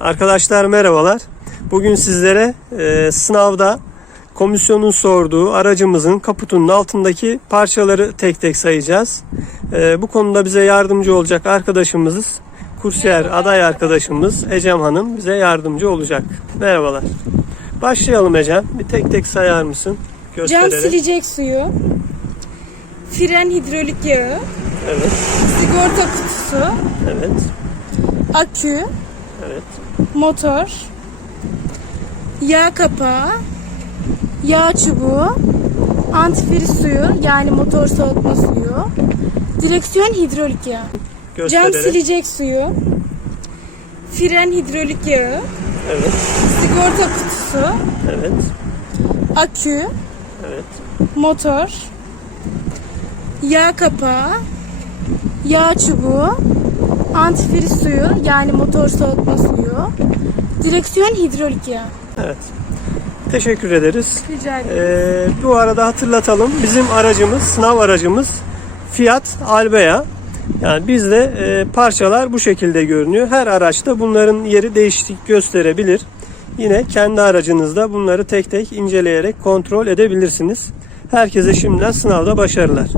Arkadaşlar merhabalar. Bugün sizlere e, sınavda komisyonun sorduğu aracımızın kaputunun altındaki parçaları tek tek sayacağız. E, bu konuda bize yardımcı olacak arkadaşımız, kursiyer aday arkadaşımız Ecem Hanım bize yardımcı olacak. Merhabalar. Başlayalım Ecem. Bir tek tek sayar mısın? Cam Göstererek. silecek suyu, fren hidrolik yağı, Evet, sigorta kutusu, evet, akü, evet, motor, yağ kapağı, yağ çubuğu, antifriz suyu yani motor soğutma suyu, direksiyon hidrolik yağı, cam göstererek. silecek suyu, fren hidrolik yağı, Evet, sigorta kutusu, evet, akü, evet, motor, yağ kapağı, yağ çubuğu, antifriz suyu yani motor soğutma suyu, direksiyon hidrolik yağı. evet. Teşekkür ederiz. Rica ederim. Ee, bu arada hatırlatalım. Bizim aracımız, sınav aracımız Fiat Albea. Yani bizde e, parçalar bu şekilde görünüyor. Her araçta bunların yeri değişiklik gösterebilir. Yine kendi aracınızda bunları tek tek inceleyerek kontrol edebilirsiniz. Herkese şimdiden sınavda başarılar.